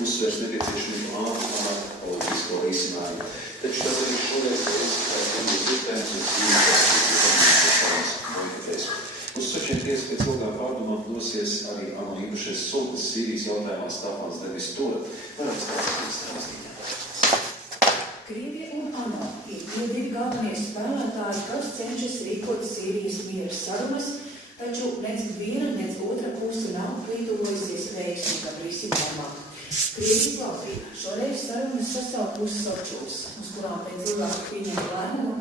Uzsvers nepieciešamību ātru politisko risinājumu. Taču tas arī šoreiz ir dzirdējums un cīņas. Uz Sočiem pēc ilgām pārdomām dosies arī ANO īpašais sūtnis Sīrijas jautājumā Stafans Devis Tura. Varam stāstīt stāstīt. Krievija un ANO ir tie divi galvenie spēlētāji, kas cenšas rīkot Sīrijas miera sarunas, taču nec viena, nec otra puse nav līdzojusies veiksmīgam risinājumam. Krievijas valdība šoreiz sarunas sasaukusi Sočos, uz kurām pēc ilgāku pieņemtu lēmumu